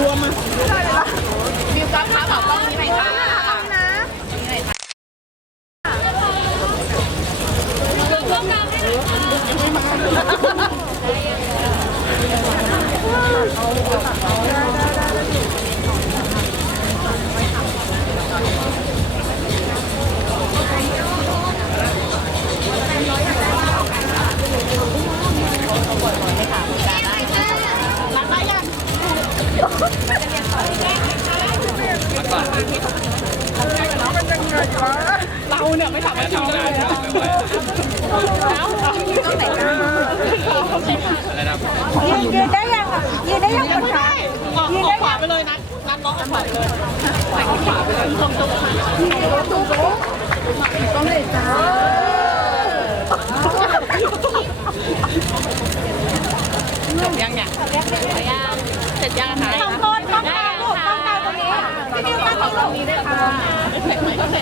รวมมา เราเนี่ยไม่ทำให้ดูเลยนะแล้วต้องไหนกันยืนได้ยังอะยืนได้ยังคนขาออกออกขวาไปเลยนะนัดน้องออกขวาไปเลยใส่ขวาไปเลยตรงตรงต้องเลยจ้าจบยังเนี่ยยังเสร็จยังคะสองคนต้องการลูกต้องการตรงนี้พี่นิวตั้งตรงนี้ด้วยค่ะ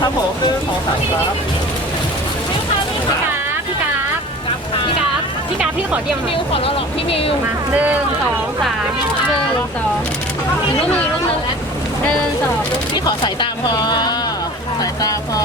ครับผมคือของสามครับพี่กาพี่กาพี่กาพี่กาพี่ขอเดียวมิวขอเราหรอกพี่มิวมาหนึ่งสองสามหนึ่งสองอีกรูปหนึ่งอีกรูปหนึ่งหนึ่งสองพี่ขอสายตาพอสายตาพอ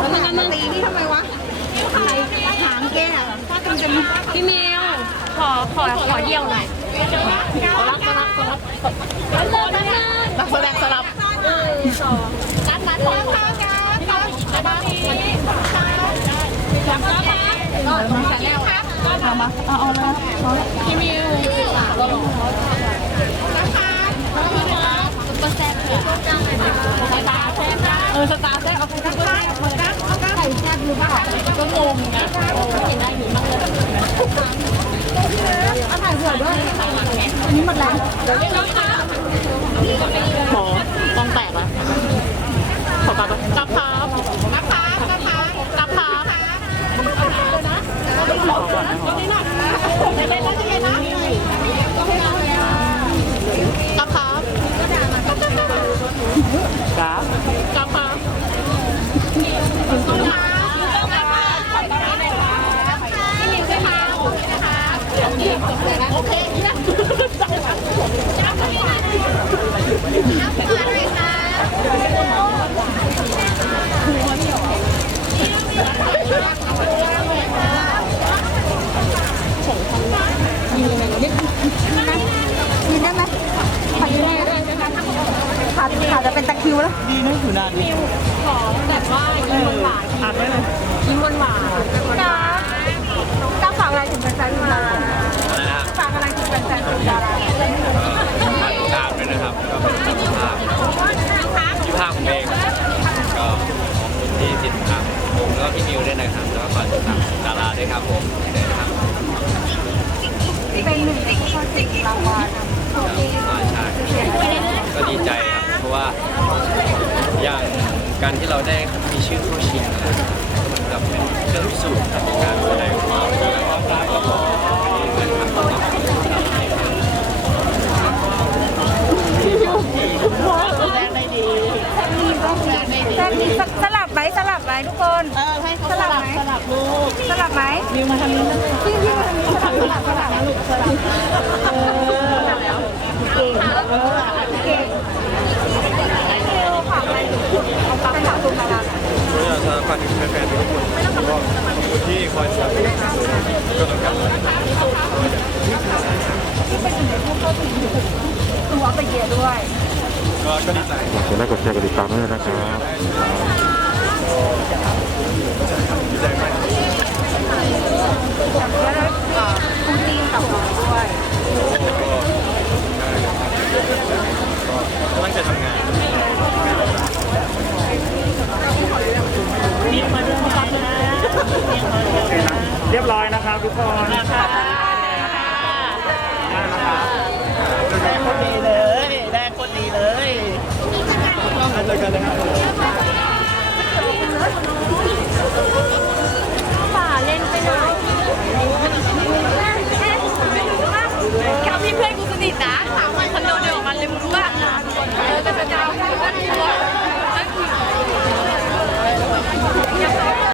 แล้วมันนั่นตีนี่ทำไมวะหางแก้ถ้าทำจะพี่มิวขอขอขอเดียวหน่อยขอรับขอรับขอรับแล้วเลิกแล้วเลิกนักแสดงสลับหนึ่งสองนัดนัดขอรับพี่มิวก็แซ่บ เลยสตาร์แซ่บเออสตาร์แซ่บเอาไปทั้งคนไข่แซ่บหรือเปล่าก็งงนะกินได้หรือมั่งเลยเอาถ่ายสวยด้วยอันนี้หมดแล้วหมอต้อง ดีนะอยู่นานดีขอแบบว่ายิ้มหวานอ่านได้เลยยิ้มหวานจ้าจ้าฝากอะไรถึงแฟนๆมาฝากอะไรถึงแฟนๆดาราฝากติดตามด้วยนะครับก็เป็นสุขภาพสุขภาพผมเองก็ขอบคุณที่ติดตามผมแล้วก็พี่มิวด้วยนะครับแล้วก็ฝากติดตามดาราด้วยครับผมนะครับเป็นหนึ่งในผู้เข้าชิงรางวัลอ่าใช่ก็ดีใจ การที่เราได้มีชื่อเข้าชิงนะมันกับเป็นเครื่องพิสูจน์ในการแสดงความแล้วก็ขอให้แฟนคลับต้อนรับดาราให้ครับแสดงได้ดีแสดงได้ดีแฟนมีสลับไหมสลับไหมทุกคน เออ ให้เขาสลับไหมสลับลูกสลับไหมมิวมาทางนี้นะพี่พี่มาทางนี้สลับสลับสลับลูกสลับ เออเก่งเก่งฝากอะไรถึงเขา ฝากถามคุณดาราอยากจะฝากถึงแฟนๆทุกคนก็ขอบคุณที่คอยสนับสนุนก็ต้องการที่เป็นหนึ่งในผู้เข้าถึงตัวไปเยอะด้วยก็ก็ดีใจฝากดไลค์กดแชร์กดติดตามด้วยนะครับดีใจมากแล้วได้คุณจีนกับหนูด้วย ทุกคนได้นะครั